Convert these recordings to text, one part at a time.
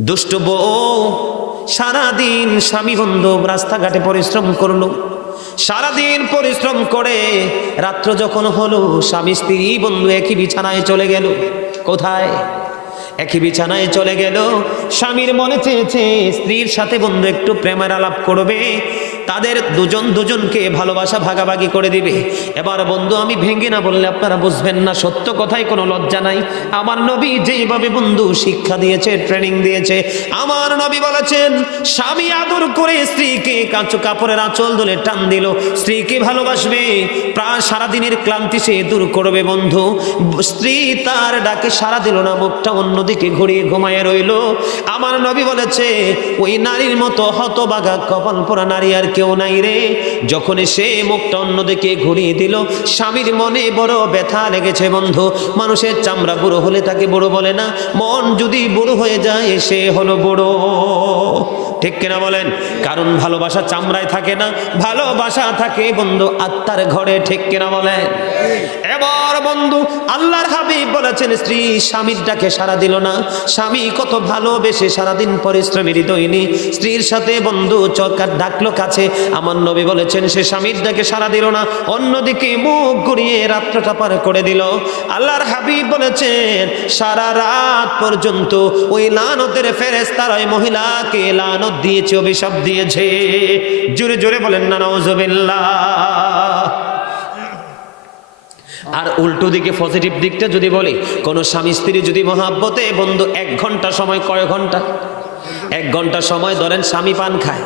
দুষ্ট বউ, সারাদিন স্বামী বন্ধব রাস্তাঘাটে পরিশ্রম করল। সারাদিন পরিশ্রম করে রাত্র যখন হলো, স্বামী স্ত্রী বন্ধু একই বিছানায় চলে গেল। কোথায়? একই বিছানায় চলে গেল। স্বামীর মনে চেয়েছে, স্ত্রীর সাথে বন্ধু একটু প্রেমের আলাপ করবে। তাদের দুজন দুজনকে ভালোবাসা ভাগাভাগি করে দিবে। এবার বন্ধু, আমি ভেঙে না বললে আপনারা বুঝবেন না, সত্য কথায় কোনো লজ্জা নাই। আমার নবী যেভাবে বন্ধু শিক্ষা দিয়েছে ট্রেনিং দিয়েছে, আমার নবী বলেছেন, স্বামী আদর করে স্ত্রীকে কাঁচু কাপড়ের আঁচল ধরে টান দিল। স্ত্রীকে ভালোবাসবে, প্রায় সারাদিনের ক্লান্তি সে দূর করবে বন্ধু। স্ত্রী তার ডাকে সারা দিল না, মুখটা অন্যদিকে ঘুরিয়ে ঘুমায় রইল। আমার নবী বলেছে, ওই নারীর মতো হতবাগা কপাল পোড়া নারী আর কেউ নাই রে। যখন সে মুখটা অন্যদিকে ঘুরিয়ে দিল, স্বামীর মনে বড় ব্যথা লেগেছে বন্ধু। মানুষের চামড়া বুড়ো হলে তাকে বুড়ো বলে না। মন যদি বুড়ো হয়ে যায়, সে হলো বুড়ো। ঠিক কিনা বলেন? কারণ ভালোবাসা চামড়ায় থাকে না, ভালোবাসা থাকে বন্ধু আত্মার ঘরে, ঠিক কিনা বলেন? এবার বন্ধু, আল্লাহর হাবিব বলেছেন, স্ত্রী স্বামীর ডাকে সারা দিল না। স্বামী কত ভালোবেসে সারাদিন পরিশ্রমের দৈনি স্ত্রীর সাথে বন্ধু চরকার ডাকলো কাছে। আমার নবী বলেছেন, সে স্বামীর ডাকে সারা দিল না। অন্যদিকে মুখ ঘুরিয়ে রাত্রটা পার করে দিল। আল্লাহর হাবিব বলেছেন, সারা রাত পর্যন্ত ওই লানতের ফেরেস তার ওই মহিলাকে লানত দিয়েছে, অভিশাপ দিয়েছে। জোরে জোরে বলেন না নজবিল্লাহ আর উল্টো দিকে পজিটিভ দিকটা যদি বলি, কোনো স্বামী স্ত্রী যদি মহাব্বতে, বন্ধু, এক ঘণ্টা সময় কয় ঘণ্টা? এক ঘণ্টা সময় ধরেন স্বামী পান খায়,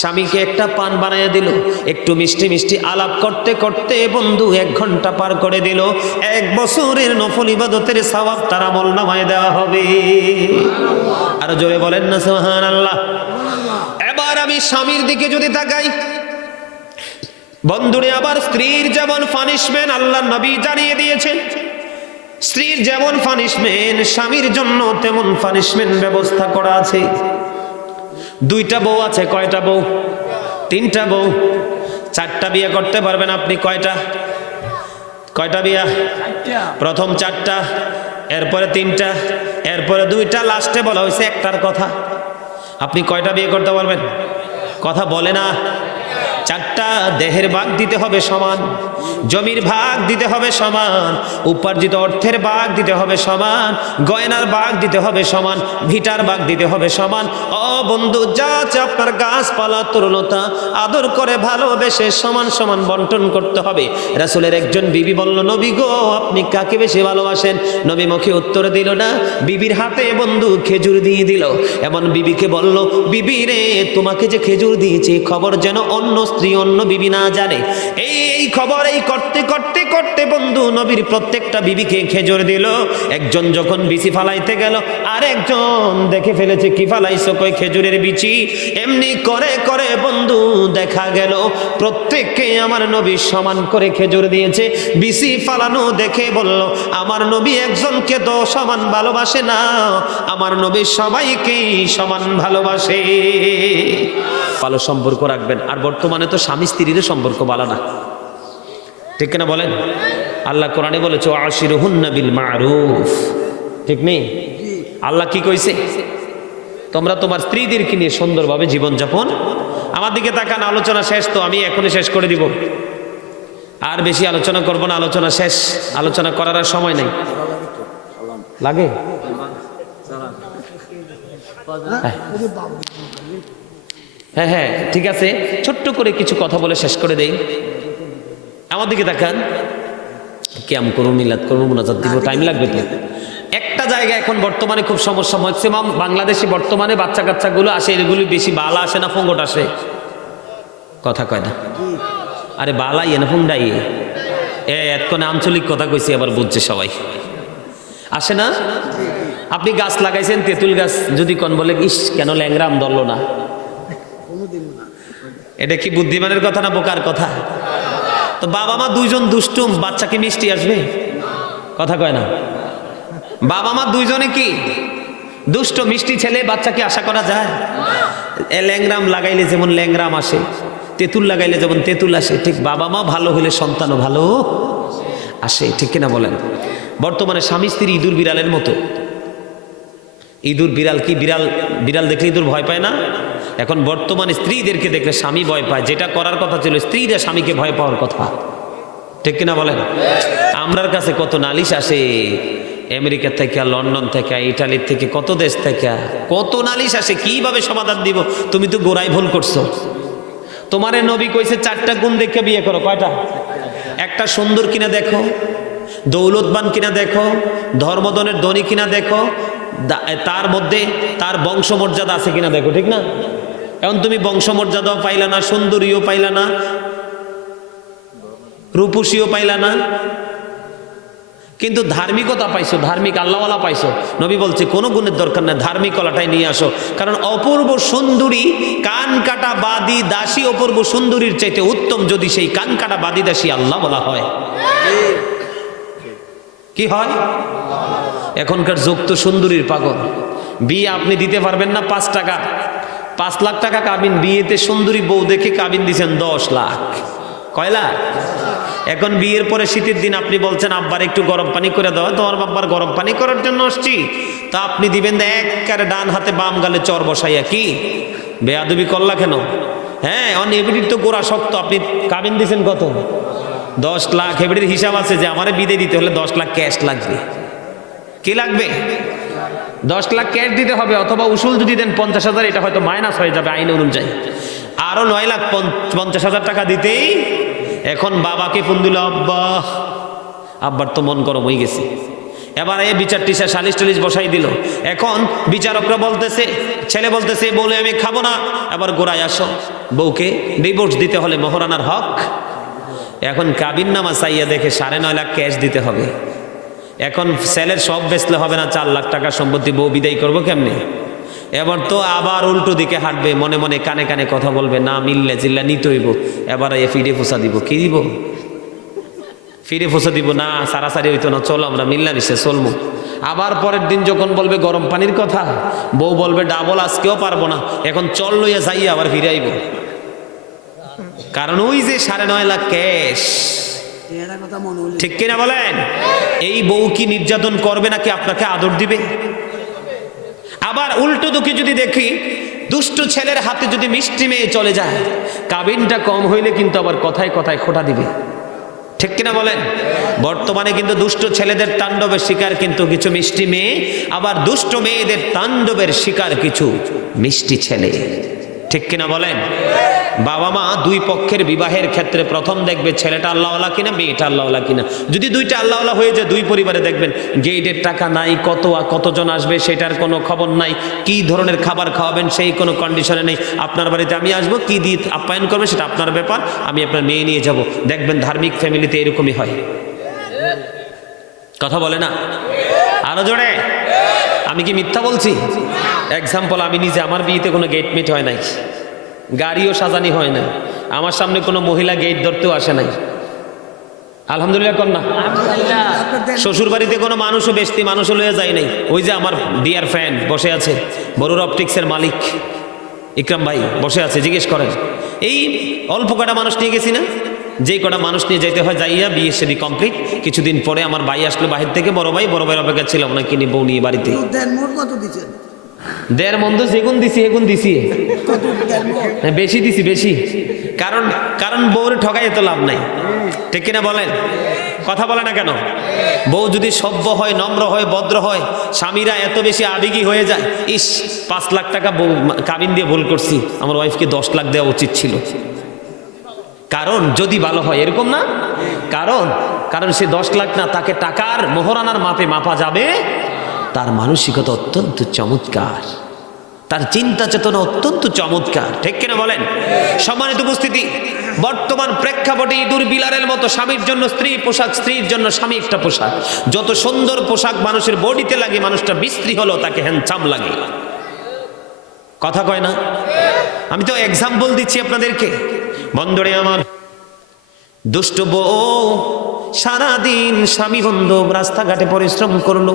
স্বামীকে একটা পান বানিয়ে দিল, একটু মিষ্টি মিষ্টি আলাপ করতে করতে বন্ধু এক ঘণ্টা পার করে দিল, এক বছরের নফল ইবাদতের সওয়াব তার আমল নামায় দেওয়া হবে। আর জোরে বলেন না সোহান আল্লাহ আমি স্বামীর দিকে যদি তাকাই, বন্ধুরে আবার স্ত্রীর যেমন পানিশমেন্ট আল্লাহ নবী জানিয়ে দিয়েছেন, স্ত্রীর যেমন পানিশমেন্ট স্বামীর জন্য তেমন পানিশমেন্ট ব্যবস্থা করা আছে। দুইটা বউ আছে, কয়টা বউ? তিনটা বউ। চারটা বিয়ে করতে পারবেন আপনি, কয়টা? কয়টা বিয়া? প্রথম চারটা, এরপরে তিনটা, এরপরে দুইটা, লাস্টে বলা হয়েছে একটার কথা। আপনি কয়টা বিয়ে করতে পারবেন? কথা বলে না। চারটা দেহের ভাগ দিতে হবে সমান, জমির ভাগ দিতে হবে সমান, উপার্জিত অর্থের ভাগ দিতে হবে সমান, গয়নার ভাগ দিতে হবে সমান, ভিটার ভাগ দিতে হবে সমান। অ বন্ধু, যা আছে আপনার গাছপালা, তরুণতা, আদর করে ভালোবেসে সমান সমান বন্টন করতে হবে। রাসুলের একজন বিবি বলল, নবী গো, আপনি কাকে বেশি ভালোবাসেন? নবী মুখে উত্তর দিল, না, বিবির হাতে বন্ধু খেজুর দিয়ে দিল। এমন বিবিকে বলল, বিবি রে, তোমাকে যে খেজুর দিয়েছি, খবর যেন অন্য স্ত্রী অন্য বিবি না জানে। এই এই খবর এই করতে করতে করতে বন্ধু নবীর প্রত্যেকটা বিবিকে খেজুর দিল। একজন যখন বিচি ফালাইতে গেল আর একজন দেখে ফেলেছে, কি ফালাইছো? কই খেজুরের বিচি? এমনি করে করে বন্ধু দেখা গেল, প্রত্যেককে আমার নবী সমান করে খেজুর দিয়েছে। বিচি ফালানো দেখে বলল, আমার নবী একজনকে তো সমান ভালোবাসে না, আমার নবী সবাইকেই সমান ভালোবাসে। ভালো সম্পর্ক রাখবেন। আর বর্তমানে তো স্বামী স্ত্রীর সম্পর্ক ভালো না। ঠিক কিনা বলেন? আল্লাহ কোরআনে বলেছে আশির বিল মারুফ ঠিক নেই আল্লাহ কি কইছে? তোমরা তোমার স্ত্রীদেরকে নিয়ে সুন্দরভাবে জীবনযাপন। আমার দিকে তাকান আলোচনা শেষ তো আমি এখনই শেষ করে দিব। আর বেশি আলোচনা করব না আলোচনা শেষ। আলোচনা করার আর সময় নেই। লাগে? হ্যাঁ হ্যাঁ ঠিক আছে। ছোট্ট করে কিছু কথা বলে শেষ করে দেই। আমার দিকে তাকান। কেম করব মিলাদ করব মোনাজাত দিব? টাইম লাগবে তো? একটা জায়গা এখন বর্তমানে খুব সমস্যা। ম্যাক্সিমাম বাংলাদেশি বর্তমানে বাচ্চা কাচ্চাগুলো আসে এগুলি বেশি বালা আসে না ফোঙ্গট আসে? কথা কয় না। আরে বালা ইয়ে না ফোংডাই এ এতক্ষণে আঞ্চলিক কথা কইছি আবার বুঝছে সবাই। আসে না? আপনি গাছ লাগাইছেন তেঁতুল গাছ যদি কন বলে ইস কেন ল্যাংরাম ধরলো না? এটা কি বুদ্ধিমানের কথা না বোকার কথা? তো বাবা মা দুইজন দুষ্টুম বাচ্চাকে মিষ্টি আসবে? কথা কয় না। বাবা মা দুইজনে কি? দুষ্ট, মিষ্টি ছেলে বাচ্চাকে আশা করা যায়? এ ল্যাংরাম লাগাইলে যেমন ল্যাংরাম আসে, তেঁতুল লাগাইলে যেমন তেঁতুল আসে, ঠিক বাবা মা ভালো হলে সন্তানও ভালো আসে, ঠিক কিনা বলেন? বর্তমানে স্বামী স্ত্রী ইঁদুর বিড়ালের মতো। ইঁদুর বিড়াল কি? বিড়াল বিড়াল দেখলে ইঁদুর ভয় পায় না? এখন বর্তমানে স্ত্রীদেরকে দেখলে স্বামী ভয় পায়। যেটা করার কথা ছিল, স্ত্রীরা স্বামীকে ভয় পাওয়ার কথা। ঠিক কিনা বলেন? আমরার কাছে কত নালিশ আসে, আমেরিকা থেকে, লন্ডন থেকে ইটালির থেকে, কত দেশ থেকে। কত নালিশ আসে, কীভাবে সমাধান দিব? তুমি তো গোড়াই ভুল করছ। তোমারে নবী কইছে, চারটা গুণ দেখে বিয়ে করো। কয়টা? একটা সুন্দর কিনা দেখো, দৌলতবান কিনা দেখো, ধর্মদনের ধনী কিনা দেখো তার মধ্যে তার বংশমর্যাদা আছে কিনা দেখো, ঠিক না? এখন তুমি বংশমর্যাদাও পাইলা না, সুন্দরীও পাইলা না, রূপসীও পাইলা না। কিন্তু ধার্মিকতা পাইছো, ধার্মিক আল্লাহওয়ালা পাইছো। নবী বলছে, কোনো গুণের দরকার নেই ধার্মিকলাটাই নিয়ে আসো। কারণ অপূর্ব সুন্দরী কান কাটা বাদি দাসী, অপূর্ব সুন্দরীর চাইতে উত্তম যদি সেই কান কাটা বাদি দাসী আল্লাহ বলা হয়। কি হয়? এখনকার যুক্ত সুন্দরীর পাগল। বিয়ে আপনি দিতে পারবেন না, পাঁচ টাকা। পাঁচ লাখ টাকা কাবিন বিয়েতে সুন্দরী বউ দেখে কাবিন দিছেন দশ লাখ। কয় লাখ? এখন বিয়ের পরে শীতের দিন আপনি বলছেন, আব্বার একটু গরম পানি করে দেওয়া তোমার বাব্বার গরম পানি করার জন্য আসছি। তা আপনি দিবেন একবারে ডান হাতে বাম গালে চর বসাইয়া কি? বেয়াদবি করলা কেন? হ্যাঁ অন এবিডির তো গোড়া শক্ত। আপনি কাবিন দিছেন কত? দশ লাখ। এবিডির হিসাব আছে যে আমারে বিদে দিতে হলে দশ লাখ ক্যাশ লাগবে। কি লাগবে? দশ লাখ ক্যাশ দিতে হবে অথবা উসুল যদি দেন পঞ্চাশ হাজার, এটা হয়তো মাইনাস হয়ে যাবে আইন অনুযায়ী। আরও নয় লাখ পঞ্চ- পঞ্চাশ হাজার টাকা দিতেই এখন বাবাকে ফোন দিল, আব্বা, আব্বার তো মন গরম হয়ে গেছে। এবার এই বিচার টিচার সালিশ টালিশ বসাই দিল। এখন বিচারকরা বলতেছে, ছেলে বলতেছে বলে আমি খাব না। এবার গোড়ায় আসো। বউকে ডিভোর্স দিতে হলে মহারানার হক। এখন কাবিন নামা চাইয়া দেখে সাড়ে নয় লাখ ক্যাশ দিতে হবে। এখন সেলের সব বেচলে হবে না, চার লাখ টাকা সম্পত্তি, বউ বিদায় করব কেমনি? এবার তো আবার উল্টো দিকে হাঁটবে, মনে মনে কানে কানে কথা বলবে, না মিললে চিল্লা নিতে হইব। এবার এ ফিরে ফোসা দিব, কি দিব? ফিরে ফোসা দিব, না, সারাসারি হইতো না, চলো আমরা মিল্লা নিশ্চয় চলবো আবার পরের দিন যখন বলবে গরম পানির কথা, বউ বলবে, ডাবল আজকেও পারব না, এখন চল লইয়া যাই, আবার ফিরে আইব। কারণ ওই যে সাড়ে নয় লাখ ক্যাশ ঠিক কিনা বলেন? এই বউ কি নির্যাতন করবে নাকি আপনাকে আদর দিবে? আবার উল্টো দুঃখে যদি দেখি, দুষ্ট ছেলের হাতে যদি মিষ্টি মেয়ে চলে যায়, কাবিনটা কম হইলে কিন্তু আবার কথায় কথায় খোটা দিবে। ঠিক কিনা বলেন? বর্তমানে কিন্তু দুষ্ট ছেলেদের তাণ্ডবের শিকার কিন্তু কিছু মিষ্টি মেয়ে, আবার দুষ্ট মেয়েদের তাণ্ডবের শিকার কিছু মিষ্টি ছেলে। ঠিক কিনা বলেন? বাবা মা দুই পক্ষের বিবাহের ক্ষেত্রে প্রথম দেখবে ছেলেটা আল্লাহওয়ালা কিনা, মেয়েটা আল্লাহওয়ালা কিনা। যদি দুইটা আল্লাহওয়ালা হয়ে যায়, দুই পরিবারে দেখবেন গেইডের টাকা নাই, কত কতজন আসবে সেটার কোনো খবর নাই, কি ধরনের খাবার খাওয়াবেন সেই কোনো কন্ডিশনে নেই। আপনার বাড়িতে আমি আসব, কি দিয়ে আপ্যায়ন করবে সেটা আপনার ব্যাপার, আমি আপনার মেয়ে নিয়ে যাব। দেখবেন ধার্মিক ফ্যামিলিতে এরকমই হয়। কথা বলে না? আরও জোরে? আমি কি মিথ্যা বলছি? এক্সাম্পল আমি নিজে, আমার বিয়েতে কোনো গেট মিট হয় নাই। গাড়িও সাজানি হয় না আমার সামনে কোনো মহিলা গেট ধরতেও আসে নাই। আলহামদুলিল্লাহ না শ্বশুর বাড়িতে কোনো মানুষও বেশি মানুষও লয়ে যায় নাই। ওই যে আমার ডিয়ার ফ্যান বসে আছে বড়ুর অপটিক্সের মালিক ইকরাম ভাই বসে আছে জিজ্ঞেস করেন এই অল্প কটা মানুষ নিয়ে গেছি না? যেই কটা মানুষ নিয়ে যেতে হয় যাইয়া বিয়ে সেদি কমপ্লিট কিছুদিন পরে আমার ভাই আসলো বাহির থেকে বড় ভাই বড় ভাইয়ের অপেক্ষা ছিল না কিনে বউ নিয়ে বাড়িতে? দেড় মন্দ যেগুন দিছি এগুন দিছি। হ্যাঁ, বেশি দিছি বেশি। কারণ কারণ বউর ঠকাই তো লাভ নাই। ঠিক কিনা বলেন? কথা বলে না কেন? বউ যদি সভ্য হয় নম্র হয় ভদ্র হয় স্বামীরা এত বেশি আবেগী হয়ে যায় ইস পাঁচ লাখ টাকা বউ কাবিন দিয়ে ভুল করছি। আমার ওয়াইফকে দশ লাখ দেওয়া উচিত ছিল। কারণ যদি ভালো হয় এরকম না? কারণ কারণ সে দশ লাখ না তাকে টাকার মোহরানার মাপে মাপা যাবে তার মানসিকতা অত্যন্ত চমৎকার। তার চিন্তা চেতনা অত্যন্ত চমৎকার। ঠিক কিনা বলেন? সম্মানিত উপস্থিতি, বর্তমান প্রেক্ষাপটে ইঁদুর বিলারের মতো স্বামীর জন্য স্ত্রী পোশাক, স্ত্রীর জন্য স্বামী একটা পোশাক। যত সুন্দর পোশাক মানুষের বডিতে লাগে, মানুষটা বিস্ত্রী হলো, তাকে হ্যান্ডসাম লাগে। কথা কয় না? আমি তো এক্সাম্পল দিচ্ছি আপনাদেরকে। বন্ধরে আমার, দুষ্ট বউ সারাদিন স্বামী বন্ধু রাস্তাঘাটে পরিশ্রম করল।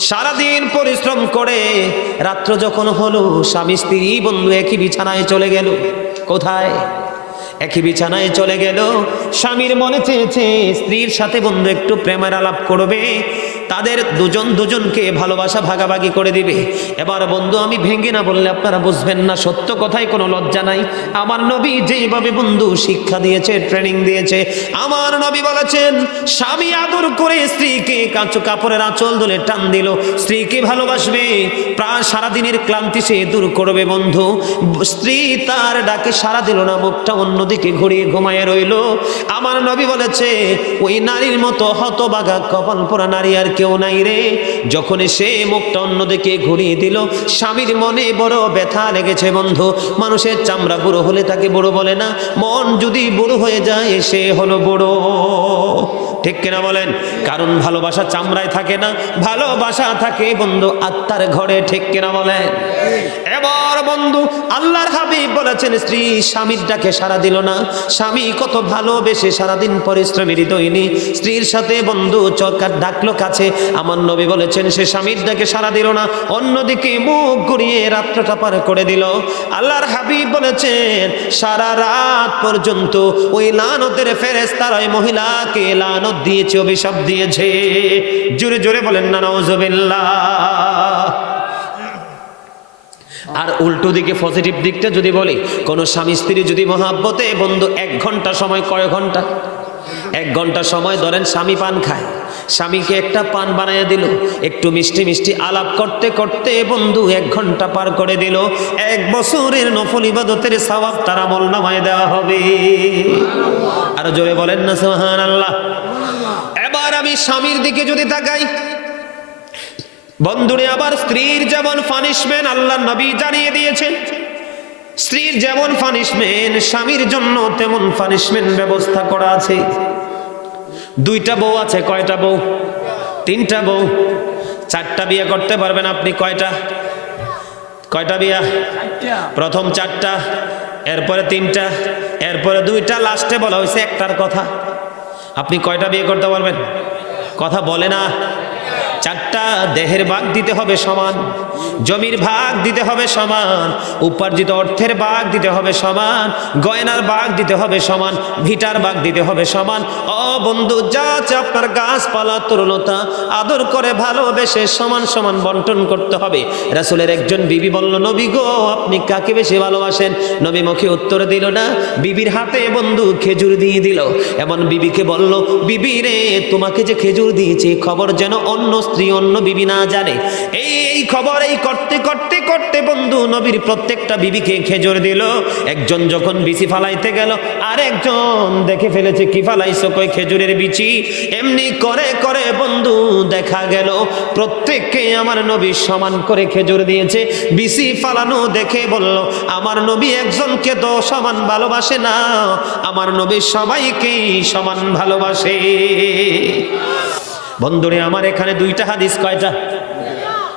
সারাদিন পরিশ্রম করে রাত্র যখন হলো, স্বামী, স্ত্রী, বন্ধু একই বিছানায় চলে গেল। কোথায়? একই বিছানায় চলে গেল। স্বামীর মনে চেয়েছে, স্ত্রীর সাথে বন্ধু একটু প্রেমের আলাপ করবে। তাদের দুজন দুজনকে ভালোবাসা ভাগাভাগি করে দিবে। এবার বন্ধু, আমি ভেঙে না বললে আপনারা বুঝবেন না, সত্য কথায় কোনো লজ্জা নাই। আমার নবী যেইভাবে বন্ধু শিক্ষা দিয়েছে ট্রেনিং দিয়েছে, আমার নবী বলেছেন, স্বামী আদর করে স্ত্রীকে কাঁচু কাপড়ের আঁচল ধরে টান দিল। স্ত্রীকে ভালোবাসবে, প্রায় সারাদিনের ক্লান্তি সে দূর করবে বন্ধু। স্ত্রী তার ডাকে সারা দিল না, মুখটা অন্যদিকে ঘুরিয়ে ঘুমায় রইল। আমার নবী বলেছে, ওই নারীর মতো হতবাগা কপাল পোড়া নারী আর কেউ নাই রে। যখন সে মুখটা অন্যদিকে ঘুরিয়ে দিল, স্বামীর মনে বড় ব্যথা লেগেছে বন্ধু। মানুষের চামড়া বুড়ো হলে তাকে বুড়ো বলে না। মন যদি বুড়ো হয়ে যায়, সে হলো বুড়ো। ঠিক কিনা বলেন? কারণ ভালোবাসা চামড়ায় থাকে না, ভালোবাসা থাকে বন্ধু আত্মার ঘরে, ঠিক কিনা বলেন? এবার বন্ধু, আল্লাহর হাবিব বলেছেন, স্ত্রী স্বামীর ডাকে সারা দিল না। স্বামী কত ভালোবেসে সারাদিন পরিশ্রমের দৈনি স্ত্রীর সাথে বন্ধু চরকার ডাকলো কাছে। আমার নবী বলেছেন, সে স্বামীর ডাকে সারা দিল না। অন্যদিকে মুখ ঘুরিয়ে রাত্রটা পার করে দিল। আল্লাহর হাবিব বলেছেন, সারা রাত পর্যন্ত ওই লানতের ফেরেস তার ওই মহিলাকে লানত দিয়েছে, অভিশাপ দিয়েছে। জোরে জোরে বলেন না নজবিল্লাহ আর উল্টো দিকে পজিটিভ দিকটা যদি বলি, কোনো স্বামী স্ত্রী যদি মহাব্বতে, বন্ধু, এক ঘণ্টা সময় কয় ঘণ্টা? এক ঘণ্টা সময় ধরেন স্বামী পান খায়, স্বামীকে একটা পান বানিয়ে দিল, একটু মিষ্টি মিষ্টি আলাপ করতে করতে বন্ধু এক ঘণ্টা পার করে দিল, এক বছরের নফল ইবাদতের সওয়াব তার আমল নামায় দেওয়া হবে। আর জোরে বলেন না সোহান আল্লাহ আমি স্বামীর দিকে যদি তাকাই, বন্ধুরে আবার স্ত্রীর যেমন পানিশমেন্ট আল্লাহ নবী জানিয়ে দিয়েছেন, স্ত্রীর যেমন পানিশমেন্ট স্বামীর জন্য তেমন পানিশমেন্ট ব্যবস্থা করা আছে। দুইটা বউ আছে, কয়টা বউ? তিনটা বউ। চারটা বিয়ে করতে পারবেন আপনি, কয়টা? কয়টা বিয়া? প্রথম চারটা, এরপরে তিনটা, এরপরে দুইটা, লাস্টে বলা হয়েছে একটার কথা। আপনি কয়টা বিয়ে করতে পারবেন? কথা বলে না। চারটা দেহের ভাগ দিতে হবে সমান, জমির ভাগ দিতে হবে সমান, উপার্জিত অর্থের ভাগ দিতে হবে সমান, গয়নার ভাগ দিতে হবে সমান, ভিটার ভাগ দিতে হবে সমান। অ বন্ধু, যা আছে আপনার গাছপালা তরুলতা আদর করে ভালোবেসে সমান সমান বন্টন করতে হবে। রাসুলের একজন বিবি বলল, নবী গো, আপনি কাকে বেশি ভালোবাসেন? নবী মুখে উত্তর দিল, না, বিবির হাতে বন্ধু খেজুর দিয়ে দিল। এমন বিবিকে বলল, বিবি রে, তোমাকে যে খেজুর দিয়েছি, খবর যেন অন্য স্ত্রী অন্য বিবি না জানে। এই এই খবর এই করতে করতে করতে বন্ধু নবীর প্রত্যেকটা বিবিকে খেজুর দিল। একজন যখন বিচি ফালাইতে গেল আর একজন দেখে ফেলেছে, কি ফালাইছো? কই খেজুরের বিচি? এমনি করে করে বন্ধু দেখা গেল, প্রত্যেককে আমার নবী সমান করে খেজুর দিয়েছে। বিচি ফালানো দেখে বলল, আমার নবী একজনকে তো সমান ভালোবাসে না, আমার নবী সবাইকেই সমান ভালোবাসে। বন্ধুরে, আমার এখানে দুইটা হাদিস কয়টা?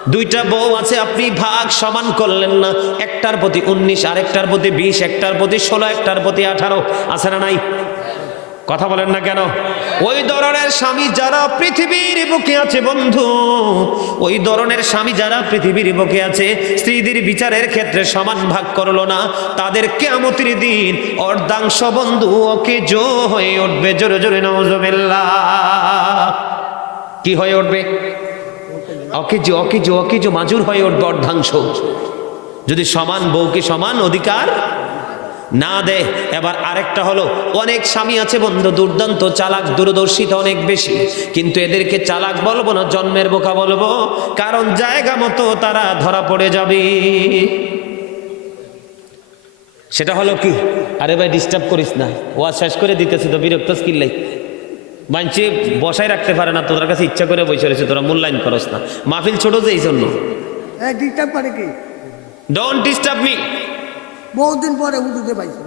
দুইটা বউ আছে, আপনি ভাগ সমান করলেন না। একটার প্রতি উনিশ, আরেকটার প্রতি বিশ, একটার প্রতি ষোলো, একটার প্রতি আঠারো। আছে না নাই? কথা বলেন না কেন? ওই ধরনের স্বামী যারা পৃথিবীর বুকে আছে, বন্ধু, ওই ধরনের স্বামী যারা পৃথিবীর বুকে আছে, স্ত্রীদের বিচারের ক্ষেত্রে সমান ভাগ করল না। তাদের কেমতির দিন অর্ধাংশ বন্ধু ওকে জো হয়ে উঠবে। জোরে জোরে নজবেল্লা কি হয়ে উঠবে? অকেজো অকেজো অকেজো, মাজুর হয়ে উঠবে অর্ধাংশ যদি সমান বউকে সমান অধিকার না দেয়, এবার আরেকটা হলো, অনেক স্বামী আছে বন্ধু, দুর্দান্ত, চালাক দূরদর্শিতা অনেক বেশি। কিন্তু এদেরকে চালাক বলব না, জন্মের বোকা বলব, কারণ জায়গা মতো তারা ধরা পড়ে যাবে। সেটা হলো কি? আরে ভাই ডিস্টার্ব করিস না। ও আর শেষ করে দিতেছে তো, বিরক্ত স্কিল্লাই মানছে বসায় রাখতে পারে না তোদের কাছে ইচ্ছা করে বসে রয়েছে তোরা মূল্যায়ন করস না। মাহফিল ছোট যে এই জন্য। ডোন্ট ডিস্টার্ব মি বহুদিন পরে উঠতে পাইছে।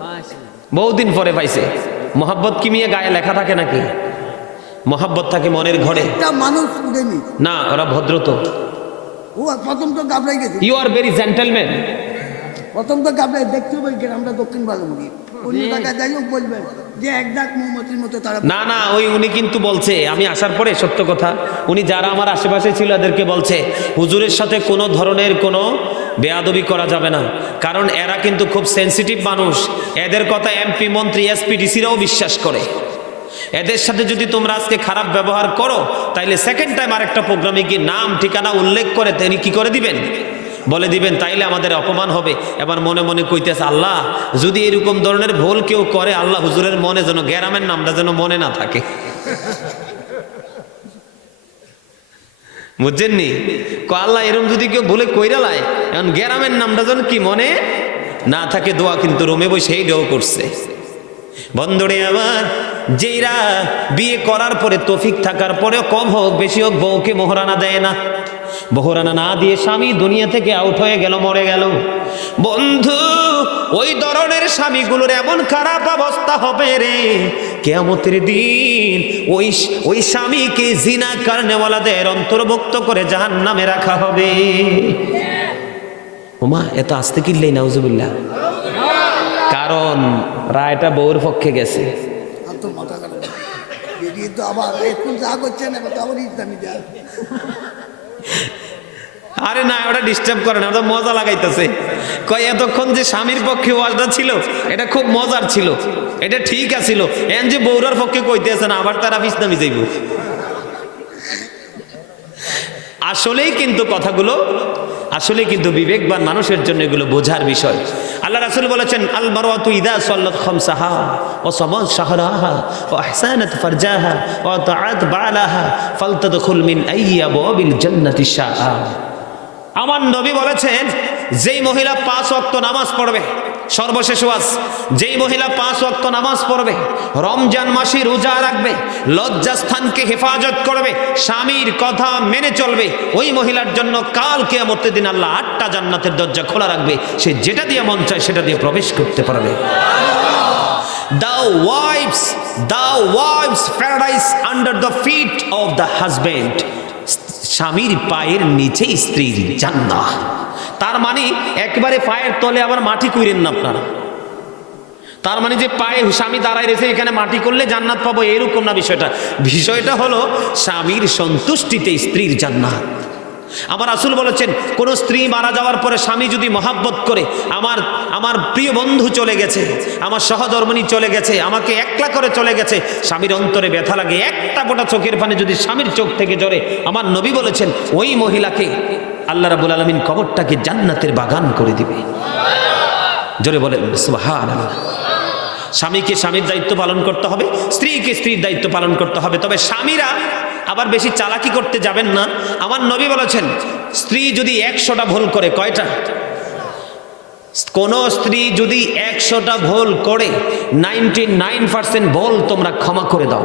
বহুদিন পরে পাইছে। মোহাব্বত কি মিয়ে গায়ে লেখা থাকে নাকি? মোহাব্বত থাকে মনের ঘরে। মানুষ না ওরা ভদ্র তো। ও প্রথম তো গাবড়াই গেছে। ইউ আর ভেরি জেন্টেলম্যান প্রথম তো গাবড়াই দেখতে হবে গ্রামটা দক্ষিণ বালুমুড়ি অন্য জায়গায় যাই হোক বলবেন যে এক ডাক মোমবাতির মতো তারা না না ওই উনি কিন্তু বলছে আমি আসার পরে সত্য কথা। উনি যারা আমার আশেপাশে ছিল এদেরকে বলছে হুজুরের সাথে কোনো ধরনের কোনো বেয়াদবি করা যাবে না। কারণ এরা কিন্তু খুব সেনসিটিভ মানুষ। এদের কথা এমপি মন্ত্রী এসপি ডিসিরাও বিশ্বাস করে। এদের সাথে যদি তোমরা আজকে খারাপ ব্যবহার করো তাইলে সেকেন্ড টাইম আরেকটা প্রোগ্রামে গিয়ে নাম ঠিকানা উল্লেখ করে তিনি কি করে দিবেন? বলে দিবেন, তাইলে আমাদের অপমান হবে। এবার মনে মনে কইতেছে, আল্লাহ, যদি এরকম ধরনের ভুল কেউ করে, আল্লাহ হুজুরের মনে যেন, গ্যারামের নামটা যেন মনে না থাকে। বুঝছেননি? কো আল্লাহ, এরম যদি কেউ ভুলে কইরা লায়, এখন গ্যারামের নামটা যেন কি মনে না থাকে, দোয়া কিন্তু রোমে বই সেই দেও করছে। বন্ধুরে আবার যেইরা বিয়ে করার পরে তফিক থাকার পরেও কম হোক, বেশি হোক, বউকে মোহরানা দেয় না। মোহরানা না দিয়ে স্বামী দুনিয়া থেকে আউট হয়ে গেল, মরে গেল। বন্ধু, ওই ধরনের স্বামীগুলোর এমন খারাপ অবস্থা হবে রে। কেয়ামতের দিন ওই ওই স্বামীকে জিনা কারণেওয়ালাদের অন্তর্ভুক্ত করে জাহান নামে রাখা হবে। ওমা, এত আসতে কিনলেই নাউজুবিল্লাহ। কারণ রায়টা বউর পক্ষে গেছে। আবার এখন যা করছেন আবার আরে না, ওটা ডিস্টার্ব করে না, ওটা মজা লাগাইতেছে। কয়, এতক্ষণ যে স্বামীর পক্ষে ওয়াজটা ছিল, এটা খুব মজার ছিল, এটা ঠিক আছিল। এন যে বৌরার পক্ষে কইতেছে না, আবার তারা ইসলামী যাইব। আসলেই কিন্তু কথাগুলো আসলে কিন্তু বিবেকবান মানুষের জন্য এগুলো বোঝার বিষয়। আল্লাহ রাসুল বলেছেন, আল মারওয়াতু ইদা সাল্লাত খামসাহা ওয়া সামাত শাহরাহা ওয়া আহসানাত ফারজাহা ওয়া তাআত বালাহা ফালতাদখুল মিন আইয়্যা আবওয়াবিল জান্নাতি শাআ আমার নবী বলেছেন, যেই মহিলা পাঁচ ওয়াক্ত নামাজ পড়বে সর্বশেষ ওয়াজ। যেই মহিলা পাঁচ ওয়াক্ত নামাজ পড়বে রমজান মাসে রোজা রাখবে লজ্জাস্থানকে হেফাজত করবে স্বামীর কথা মেনে চলবে ওই মহিলার জন্য কাল কেয়ামতের দিন আল্লাহ আটটা জান্নাতের দরজা খোলা রাখবে। সে যেটা দিয়ে মন চায় সেটা দিয়ে প্রবেশ করতে পারবে। Wives, the wives paradise under the feet of the husband. স্বামীর পায়ের নিচে স্ত্রীর জান্নাহ তার মানে একবারে পায়ের তলে আবার মাটি কইরেন না আপনারা। তার মানে যে পায়ে স্বামী দাঁড়ায় রয়েছে, এখানে মাটি করলে জান্নাত পাবো, এরকম না বিষয়টা। বিষয়টা হলো, স্বামীর সন্তুষ্টিতে স্ত্রীর জান্নাত। আমার আসল বলেছেন, কোন স্ত্রী মারা যাওয়ার পরে স্বামী যদি মহাব্বত করে, আমার আমার প্রিয় বন্ধু চলে গেছে, আমার সহধর্মণী চলে গেছে, আমাকে একলা করে চলে গেছে, স্বামীর অন্তরে ব্যথা লাগে, একটা গোটা চোখের পানি যদি স্বামীর চোখ থেকে জরে আমার নবী বলেছেন, ওই মহিলাকে আল্লাহ রাবুল আলমিন কবরটাকে জান্নাতের বাগান করে দিবে। জোরে বলেন, সুবহানাল্লাহ। স্বামীকে স্বামীর দায়িত্ব পালন করতে হবে, স্ত্রীকে স্ত্রীর দায়িত্ব পালন করতে হবে। তবে স্বামীরা আবার বেশি চালাকি করতে যাবেন না। আমার নবী বলেছেন, স্ত্রী যদি একশোটা ভুল করে, কয়টা? কোন স্ত্রী যদি একশোটা ভুল করে, নাইনটি নাইন পার্সেন্ট ভুল তোমরা ক্ষমা করে দাও।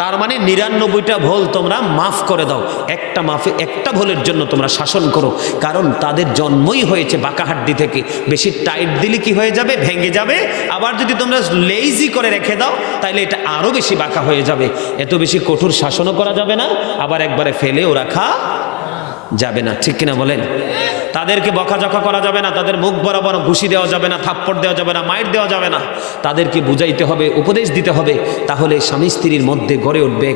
তার মানে নিরানব্বইটা ভোল তোমরা মাফ করে দাও। একটা মাফে, একটা ভোলের জন্য তোমরা শাসন করো। কারণ তাদের জন্মই হয়েছে বাঁকাহাড্ডি থেকে। বেশি টাইট দিলে কি হয়ে যাবে? ভেঙে যাবে। আবার যদি তোমরা লেইজি করে রেখে দাও তাহলে এটা আরও বেশি বাঁকা হয়ে যাবে। এত বেশি কঠোর শাসনও করা যাবে না। আবার একবারে ফেলেও রাখা যাবে না, ঠিক কিনা বলেন? তাদেরকে বকাঝকা করা যাবে না, তাদের মুখ বরাবর ঘুষি দেওয়া যাবে না, থাপ্পড় দেওয়া যাবে না মাইট দেওয়া যাবে না। তাদেরকে বুঝাইতে হবে, উপদেশ দিতে হবে, তাহলে স্বামী স্ত্রীর মধ্যে গড়ে উঠবে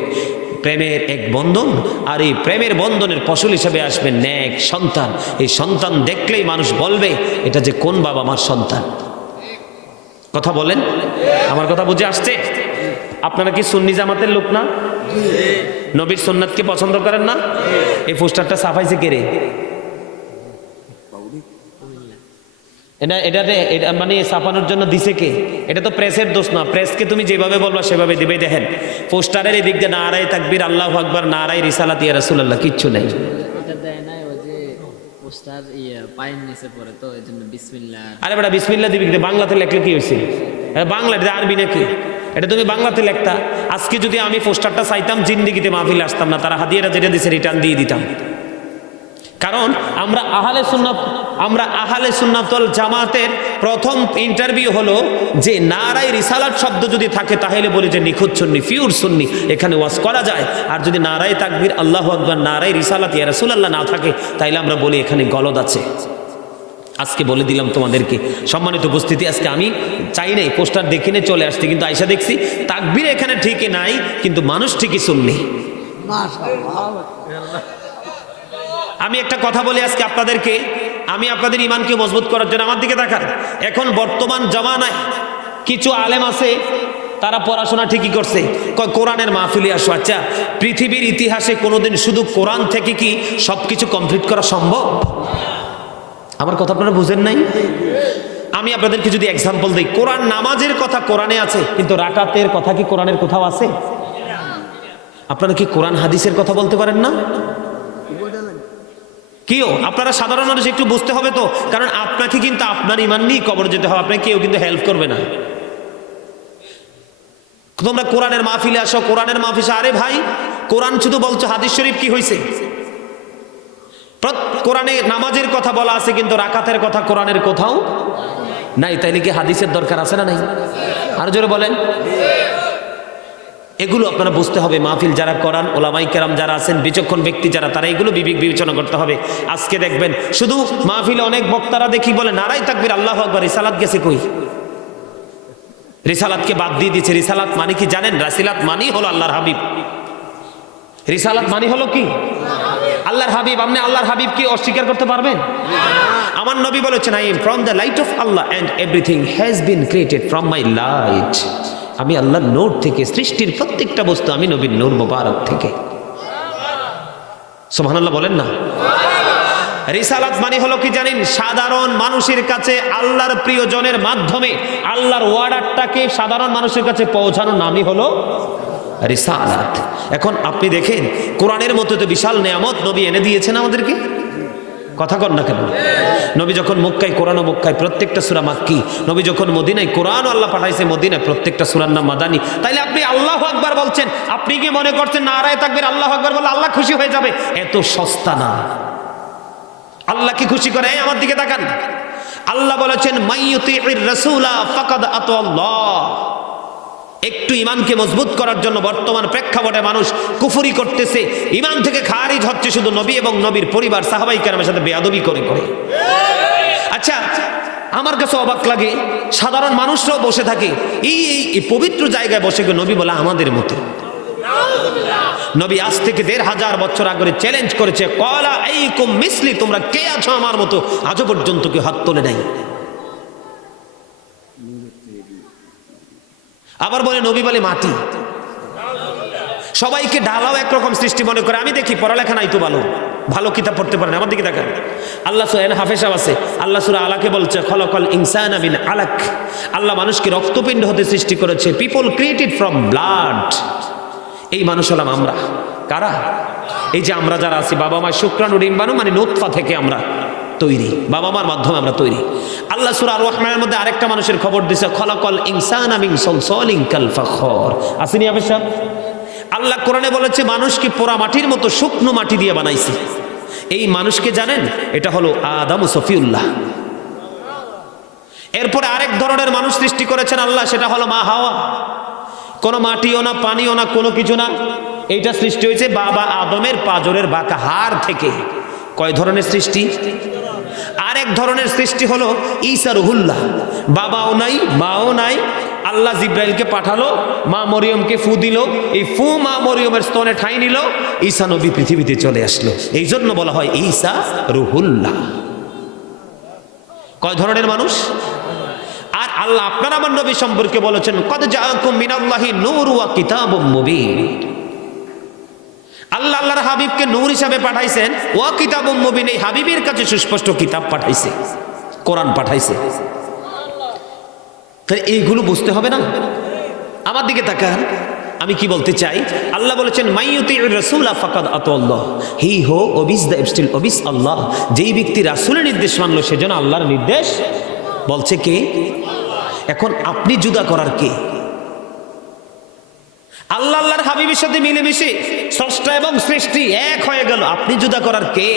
প্রেমের এক বন্ধন, আর এই প্রেমের বন্ধনের ফসল হিসেবে আসবে ন্যাক সন্তান। এই সন্তান দেখলেই মানুষ বলবে, এটা যে কোন বাবা আমার সন্তান? কথা বলেন? আমার কথা বুঝে আসছে? আপনারা কি সুন্নি জামাতের লোক না? নবীর সোননাথকে পছন্দ করেন না? এই পোস্টারটা সাফাইছে কে রে? এটা এটাতে এটা মানে ছাপানোর জন্য দিছে কে? এটা তো প্রেসের দোষ না। প্রেসকে তুমি যেভাবে বলবা সেভাবে দিবেই দেখেন পোস্টারের এই দিক দিয়ে নারাই তাকবির আল্লাহ আকবার নারাই রিসালাত ইয়া রাসূলুল্লাহ কিচ্ছু নেই। ইয়ে আরে বেটা বিসমিল্লাহ দিবি বাংলাতে লেখলে কি হয়েছে? বাংলাতে আরবি নাকি? এটা তুমি বাংলাতে লেখতা। আজকে যদি আমি পোস্টারটা চাইতাম, জিন্দিগিতে মাহফিলে আসতাম না। তারা হাদিয়াটা যেটা দিছে, রিটার্ন দিয়ে দিতাম। কারণ আমরা আহালে সুন্নাত, আমরা আহালে সুন্নাতল জামাতের প্রথম ইন্টারভিউ হলো যে নারাই রিসালাত শব্দ যদি থাকে, তাহলে বলি যে নিখুঁত সুন্নি ফিউর সুন্নি, এখানে ওয়াজ করা যায়। আর যদি নারাই তাকবির, আল্লাহ আকবর নারাই রিসালাত, ইয়া রাসূলুল্লাহ না থাকে, তাইলে আমরা বলি এখানে গলদ আছে। আজকে বলে দিলাম তোমাদেরকে। সম্মানিত উপস্থিতি, আজকে আমি চাই নাই, পোস্টার দেখে নিয়ে চলে আসছি কিন্তু আয়সা দেখছি, তাকবির এখানে ঠিকই নাই, কিন্তু মানুষ ঠিকই শুননি আমি একটা কথা বলি আজকে আপনাদেরকে, আমি আপনাদের ইমানকে মজবুত করার জন্য, আমার দিকে দেখান এখন বর্তমান জমানায় কিছু আলেম আছে, তারা পড়াশোনা ঠিকই করছে। কোরআনের মাহফিলে আসো আচ্ছা পৃথিবীর ইতিহাসে কোনোদিন শুধু কোরআন থেকে কি সব কিছু কমপ্লিট করা সম্ভব? আমার কথা আপনারা বুঝেন নাই? আমি আপনাদেরকে যদি এক্সাম্পল দিই, কোরআন নামাজের কথা কোরআনে আছে, কিন্তু রাকাতের কথা কি কোরআনের কোথাও আছে? আপনারা কি কোরআন হাদিসের কথা বলতে পারেন না? কিও? আপনারা সাধারণ মানুষ, একটু বুঝতে হবে তো। কারণ আপনাকে কিন্তু আপনার ইমান নিয়েই কবর যেতে হবে, আপনাকে কেউ কিন্তু হেল্প করবে না। তোমরা কোরআনের মাহফিলে আসো, কোরআনের মাহফিলে আরে ভাই, কোরআন শুধু বলছো হাদিস শরীফ কি হয়েছে কোরআনে নামাজের কথা বলা আছে, কিন্তু রাকাতের কথা কোরআনের কোথাও নাই। তাইলে কি হাদিসের দরকার আছে না নাই? আর জোরে বলেন। এগুলো আপনারা বুঝতে হবে। মাহফিল যারা করান, ওলামাই কেরাম যারা আছেন, বিচক্ষণ ব্যক্তি যারা, তারা এগুলো বিবেক বিবেচনা করতে হবে। আজকে দেখবেন, শুধু মাহফিলে অনেক বক্তারা দেখি বলে নারাই থাকবে আল্লাহ আকবর, রিসালাত গেছে কই? রিসালাতকে বাদ দিয়ে দিয়েছে। রিসালাত মানে কি জানেন? রাসিলাত মানি হলো আল্লাহর হাবিব। রিসালাত মানি হলো কি? আল্লাহর হাবিব, আপনি আল্লাহর হাবিব কি অস্বীকার করতে পারবেন? আমার নবী বলেছেন I am from the light of Allah and everything has been created from my light আমি আল্লাহর নূর থেকে, সৃষ্টির প্রত্যেকটা বস্তু আমি নবীর নূর মোবারক থেকে। সুবহানাল্লাহ বলেন না? রিসালাত মানে হলো কি জানেন? সাধারণ মানুষের কাছে আল্লাহর প্রিয়জনের মাধ্যমে, আল্লাহর ওয়ার্ডারটাকে সাধারণ মানুষের কাছে পৌঁছানোর নামই হলো রিসালাত। এখন আপনি দেখেন, কোরআনের মতো তো বিশাল নেয়ামত নবী এনে দিয়েছেন আমাদেরকে। কথা কর না কেন? নবী যখন মক্কায়, কোরআন ও মক্কায় প্রত্যেকটা সুরা মাক্কি, নবী যখন মদিনায়, কোরআন আল্লাহ পাঠাইছে মদিনায়, প্রত্যেকটা সুরার নাম মাদানি। তাইলে আপনি আল্লাহ আকবার বলছেন, আপনি কি মনে করছেন নারায় থাকবেন আল্লাহ আকবার বলে আল্লাহ খুশি হয়ে যাবে? এত সস্তা না। আল্লাহ কি খুশি করে? আমার দিকে তাকান। আল্লাহ বলেছেন মাইয়ুতির রাসূলা ফাকাদ আতাল্লাহ একটু ইমানকে মজবুত করার জন্য বর্তমান প্রেক্ষাপটে মানুষ কুফুরি করতেছে। ইমান থেকে খারিজ হচ্ছে শুধু নবী এবং নবীর পরিবার, সাহাবাই কেরামের সাথে বেয়াদবি করে করে। আচ্ছা আমার কাছে অবাক লাগে, সাধারণ মানুষরাও বসে থাকে, এই, এই- পবিত্র জায়গায় বসে গিয়ে নবী বলা, আমাদের মতো। নবী আজ থেকে দেড় হাজার বছর আগে চ্যালেঞ্জ করেছে, কলা এই কুম মিসলি, তোমরা কে আছো আমার মতো? আজও পর্যন্ত কেউ হাত তোলে নাই। আবার বলে নবী বলে মাটি। সবাইকে ডালাও একরকম সৃষ্টি মনে করে। আমি দেখি পড়ালেখা নাই তো ভালো। ভালো কিতাব পড়তে পারেন আমার দিকে দেখেন আল্লাহ সুহান হাফেসাব আছে। আল্লাহ সুরা আলাকে বলছে, খলকল ইনসান আবিন আলাক। আল্লাহ মানুষকে রক্তপিণ্ড হতে সৃষ্টি করেছে। পিপল ক্রিয়েটেড ফ্রম ব্লাড এই মানুষ হলাম আমরা। কারা? এই যে আমরা যারা আছি বাবা মার শুক্রাণু, ডিম্বাণু মানে নোৎফা থেকে আমরা তৈরি। বাবা মার মাধ্যমে আমরা তৈরি। আল্লাহ সুরা রহমানের মধ্যে আরেকটা মানুষের খবর দিছে, খলাকল ইনসান আমিন সলসলিং কাল ফাখর। আসেনি আবেশ? আল্লাহ কোরআনে বলেছে মানুষকে পোড়া মাটির মতো শুকনো মাটি দিয়ে বানাইছে? এই মানুষকে জানেন, এটা হলো আদাম সফিউল্লাহ। এরপরে আরেক ধরনের মানুষ সৃষ্টি করেছেন আল্লাহ, সেটা হলো মা হাওয়া। কোনো মাটিও না, পানিও না, কোনো কিছু না। এইটা সৃষ্টি হয়েছে বাবা আদমের পাজরের বাঁকা হাড় থেকে। কয় ধরনের সৃষ্টি? আরেক ধরনের সৃষ্টি হলো ঈসা রুহুল্লাহ। বাবাও নাই, মাও নাই। আল্লাহ জিব্রাইলকে পাঠালো, মা মরিয়মকে ফু দিল। এই ফু মা মরিয়মের স্তনে ঠাই নিল। ঈসা নবী পৃথিবীতে চলে আসলো। এই জন্য বলা হয় ঈসা রুহুল্লাহ। কয় ধরনের মানুষ? আর আল্লাহ আপনার আমার নবী সম্পর্কে বলেছেন, কদ জাআকুম মিনাল্লাহি নূর ওয়া কিতাবুম মুবিন। আল্লাহ আল্লাহর হাবিবকে নূর হিসাবে পাঠাইছেন। ও কিতাবুম মুবিন, এই হাবিবের কাছে সুস্পষ্ট কিতাব পাঠাইছে, কোরআন পাঠাইছে। তাহলে এইগুলো বুঝতে হবে না? আমার দিকে তাকান, আমি কি বলতে চাই? আল্লাহ বলেছেন মাইয়ুতি রাসূল ফাকাদ আতাল্লাহ হি হো অবিস দ্য স্টিল অবিস আল্লাহ। যেই ব্যক্তি রাসূলের নির্দেশ মানলো সেজন্য আল্লাহর নির্দেশ বলছে কে? এখন আপনি জুদা করার কে? আল্লাহ আল্লাহর হাবিবের সাথে মিলেমিশে স্রষ্টা এবং সৃষ্টি এক হয়ে গেল। আপনি জুদা করার কে?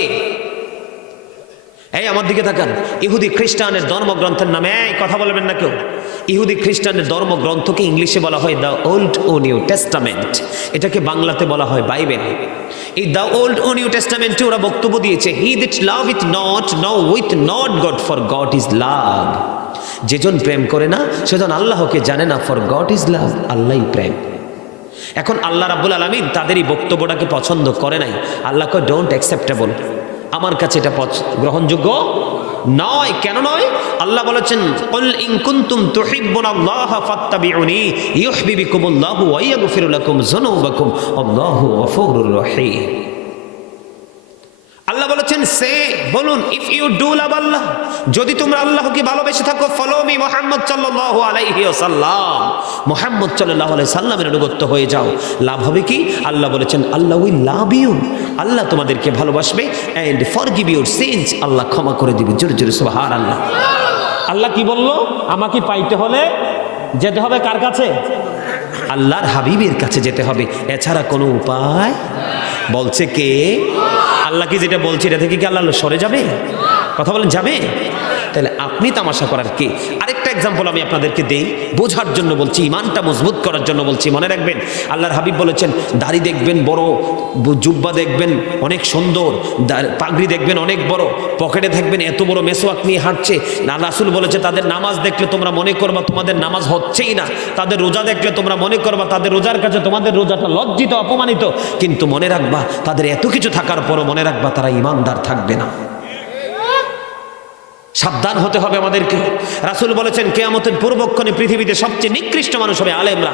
এই আমার দিকে তাকান। ইহুদি খ্রিস্টানের ধর্মগ্রন্থের নামে এই কথা বলবেন না কেউ। ইহুদি খ্রিস্টানের ধর্মগ্রন্থকে ইংলিশে বলা হয় দ্য ওল্ড ও নিউ টেস্টামেন্ট। এটাকে বাংলাতে বলা হয় বাইবেল। এই দ্য ওল্ড ও নিউ টেস্টামেন্টে ওরা বক্তব্য দিয়েছে he that loveth not knoweth not God for God is love যেজন প্রেম করে না সেজন আল্লাহকে জানে না ফর গড ইজ লাভ আল্লাহই প্রেম। এখন আল্লাহ রাবুল আলমিন তাদের এই বক্তব্যটাকে পছন্দ করে নাই। আল্লাহ কয় ডোন্ট অ্যাকসেপ্টেবল আমার কাছে এটা গ্রহণযোগ্য নয়। কেন নয়? আল্লাহ বলেছেন কল ইন কুনতুম তুহিব্বুনাল্লাহ ফাত্তাবিউনি ইউহিব্বুকুমুল্লাহু ওয়া ইয়াগফিরু লাকুম যুনুবাকুম আল্লাহু গফুরুর রহিম আল্লাহ বলেছেন সে বলুন ইফ ইউ ডু লাভ আল্লাহ যদি তোমরা আল্লাহকে ভালোবেসে থাকো ফলো মি মোহাম্মদ সাল্লাল্লাহু আলাইহি সাল্লাম মোহাম্মদ সাল্লাল্লাহু আলাইহি সাল্লামের অনুগত্য হয়ে যাও। লাভ হবে কি? আল্লাহ বলেছেন আল্লাহ উই লাভ ইউ আল্লাহ তোমাদেরকে ভালোবাসবে এন্ড ফরগিভ ইউর সিনস আল্লাহ ক্ষমা করে দিবে। জোরে জোরে সুবহানাল্লাহ। আল্লাহ কি বলল? আমাকে পাইতে হলে যেতে হবে কার কাছে? আল্লাহর হাবিবের কাছে যেতে হবে। এছাড়া কোনো উপায়? বলছে কে? আল্লাহ কি যেটা বলছে, এটা থেকে কি আল্লাহ সরে যাবে? কথা বলেন, যাবে? তাহলে আপনি তামাশা করার কে? আরেকটা এক্সাম্পল আমি আপনাদেরকে দেই। বোঝার জন্য বলছি, ইমানটা মজবুত করার জন্য বলছি, মনে রাখবেন, আল্লাহর হাবিব বলেছেন, দাড়ি দেখবেন বড় জুব্বা দেখবেন অনেক সুন্দর পাগড়ি দেখবেন অনেক বড়, পকেটে থাকবেন এত বড় মেসোয়াক নিয়ে হাঁটছে। না, রাসুল বলেছে, তাদের নামাজ দেখলে তোমরা মনে করবা তোমাদের নামাজ হচ্ছেই না। তাদের রোজা দেখলে তোমরা মনে করবা তাদের রোজার কাছে তোমাদের রোজাটা লজ্জিত, অপমানিত। কিন্তু মনে রাখবা, তাদের এত কিছু থাকার পরও মনে রাখবা তারা ইমানদার থাকবে না। সাবধান হতে হবে আমাদেরকে। রাসুল বলেছেন, কেয়ামতের পূর্বক্ষণে পৃথিবীতে সবচেয়ে নিকৃষ্ট মানুষ হবে আলেমরা।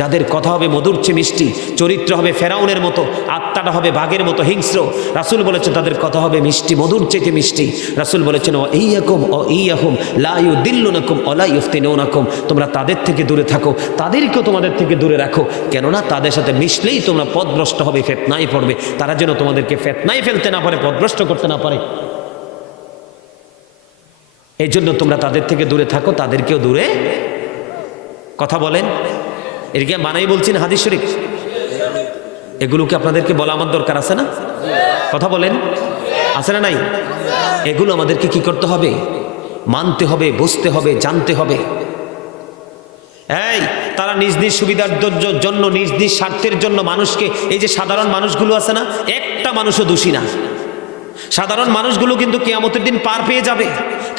যাদের কথা হবে মধুর চেয়ে মিষ্টি, চরিত্র হবে ফেরাউনের মতো, আত্মাটা হবে বাঘের মতো, হিংস্র। রাসুল বলেছেন, তাদের কথা হবে মিষ্টি, মধুর চেয়ে মিষ্টি। রাসুল বলেছেন ও এই রকম ও এই রকম লাইউ দিল্লু নাকুম অলাইফতে নাকুম তোমরা তাদের থেকে দূরে থাকো, তাদেরকেও তোমাদের থেকে দূরে রাখো। কেননা তাদের সাথে মিশলেই তোমরা পদভ্রষ্ট হবে, ফেতনায় পড়বে। তারা যেন তোমাদেরকে ফেতনায় ফেলতে না পারে, পদভ্রষ্ট করতে না পারে। এই জন্য তোমরা তাদের থেকে দূরে থাকো, তাদেরকেও দূরে কথা বলেন। এদিকে মানাই বলছেন হাদিস শরীফ? এগুলোকে আপনাদেরকে বলা আমার দরকার আছে না? কথা বলেন। আছে না নাই? এগুলো আমাদেরকে কি করতে হবে? মানতে হবে, বুঝতে হবে, জানতে হবে। এই, তারা নিজ নিজ সুবিধার জন্য, নিজ নিজ স্বার্থের জন্য মানুষকে, এই যে সাধারণ মানুষগুলো আছে না, একটা মানুষও দোষী না। সাধারণ মানুষগুলো কিন্তু কেয়ামতের দিন পার পেয়ে যাবে।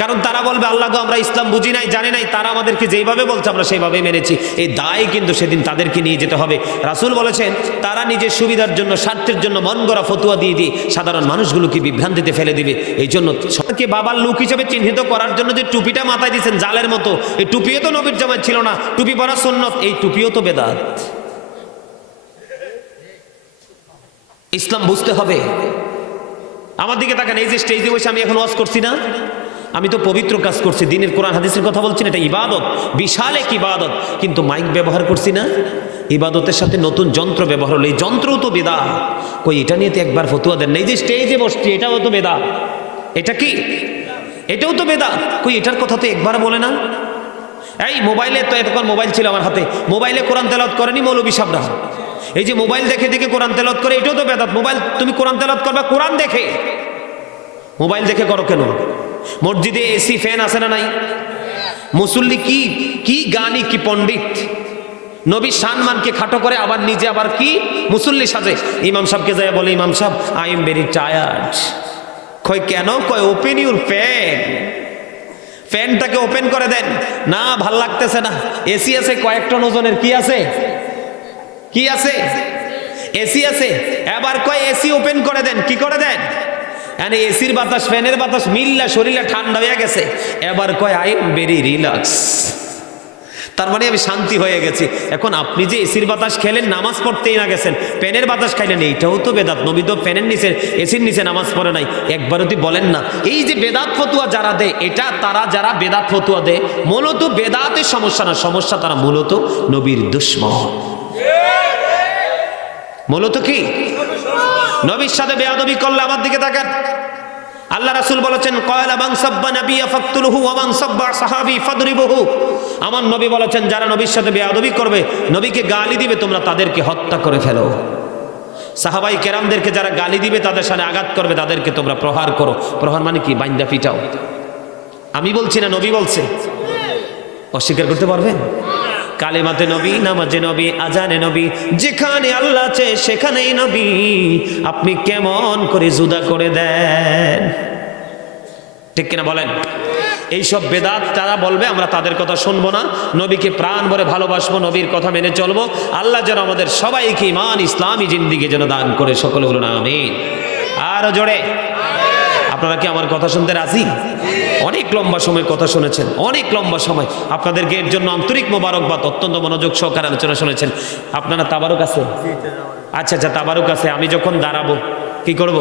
কারণ তারা বলবে, আল্লাহ গো, আমরা ইসলাম বুঝি নাই, জানি নাই, তারা আমাদেরকে যেইভাবে বলছে, আমরা সেইভাবে মেনেছি। এই দায় কিন্তু সেদিন তাদেরকে নিয়ে যেতে হবে। রাসূল বলেছেন, তারা নিজের সুবিধার জন্য, স্বার্থের জন্য মন গড়া ফতুয়া দিয়ে দিয়ে সাধারণ মানুষগুলোকে বিভ্রান্তিতে ফেলে দিবে। এই জন্য সবাইকে বাবার লোক হিসেবে চিহ্নিত করার জন্য যে টুপিটা মাথায় দিয়েছেন জালের মতো, এই টুপিও তো নবীর জামায় ছিল না, টুপি পরা সুন্নত, এই টুপিও তো বেদাত। ইসলাম বুঝতে হবে আমার দিকে তাকান, এই যে স্টেজে বসে আমি এখন ওয়াজ করছি না। আমি তো পবিত্র কাজ করছি, দিনের কোরআন, হাদিসের কথা বলছি না, এটা ইবাদত। বিশাল এক ইবাদত। কিন্তু মাইক ব্যবহার করছি না। ইবাদতের সাথে নতুন যন্ত্র ব্যবহার হলো। এই যন্ত্রও তো বেদা কই, এটা নিয়ে তো একবার ফতুয়া দেন না এই যে স্টেজে বসছি, এটাও তো বেদা এটা কি? এটাও তো বেদা কই, এটার কথা তো একবার বলে না। এই, মোবাইলে তো এতক্ষণ মোবাইল ছিল আমার হাতে। মোবাইলে কোরআন তেলাওয়াত করেনি মৌলবী সাবরা। এই যে মোবাইল দেখে দেখে কোরআন তেলাওয়াত করে, এটাও তো বেদাত। মোবাইল, তুমি কোরআন তেলত করবে, কোরআন দেখে। মোবাইল দেখে করো কেন? মসজিদে এসি, ফ্যান আছে না নাই? মুসল্লি কি কি গানি, কি পণ্ডিত? নবী সানমানকে খাটো করে আবার নিজে আবার কি মুসল্লি সাজে। ইমাম সাহেবকে যায় বলে, ইমাম সাহেব আই এম ভেরি টায়ার্ড কয়, কেন? কয় ওপেন ইউর ফ্যান ফ্যানটাকে ওপেন করে দেন। না, ভালো লাগতেছে না। এসি আছে কয়েক টন ওজনের কি আছে? কি আছে? এসি আছে? এবার কয় এসি ওপেন করে দেন, কি করে দেন? মানে এসির বাতাস ফ্যানের বাতাস, মিললা শরীরে ঠান্ডা হয়ে গেছে। এবার কয় আই এম ভেরি রিল্যাক্স তার মানে আমি শান্তি হয়ে গেছি। এখন আপনি যে এসির বাতাস খেলেন, নামাজ পড়তেই না গেছেন ফ্যানের বাতাস খাইলেন, এইটাও তো বেদাত। নবী তো ফ্যানের নিচে এসির নিচে নামাজ পড়ে নাই। একবারও যদি বলেন না, এই যে বেদাত ফতুয়া যারা দেয়, এটা তারা যারা বেদাত ফতুয়া দেয়, মূলত বেদাতের সমস্যা না, সমস্যা তারা মূলত নবীর দুশ্মন। মূলত কি? নবীর সাথে বেয়াদবি করলে আমার দিকে তাকান। আল্লাহ রাসূল বলেছেন সাহাবী আমার নবী বলেছেন, যারা নবীর সাথে বেয়াদবি করবে, নবীকে গালি দিবে, তোমরা তাদেরকে হত্যা করে ফেলো। সাহাবাই কেরামদেরকে যারা গালি দিবে, তাদের সাথে আঘাত করবে, তাদেরকে তোমরা প্রহার করো। প্রহার মানে কি? বাইন্দা পিটাও। আমি বলছি না, নবী বলছে। অস্বীকার করতে পারবেন? কালেমাতে নবী, নামাজে নবী, আজানে নবী, যেখানে আল্লাহ আছে সেখানেই নবী। আপনি কেমন করে জুদা করে দেন? ঠিক কিনা বলেন? এইসব বেদাত তারা বলবে, আমরা তাদের কথা শুনব না। নবীকে প্রাণ ভরে ভালোবাসবো, নবীর কথা মেনে চলবো। আল্লাহ যেন আমাদের সবাইকে ইমান ইসলামী জিন্দিগি যেন দান করে সকলে বলুন, আমিন। আরও জোরে। আপনারা কি আমার কথা শুনতে রাজি? অনেক লম্বা সময় কথা শুনেছেন, অনেক লম্বা সময়। আপনাদেরকে এর জন্য আন্তরিক মোবারকবাদ, অত্যন্ত মনোযোগ সহকারে আলোচনা শুনেছেন। আপনারা তাবারুক আছে? আচ্ছা আচ্ছা তাবারুক আছে। আমি যখন দাঁড়াবো, কি করব?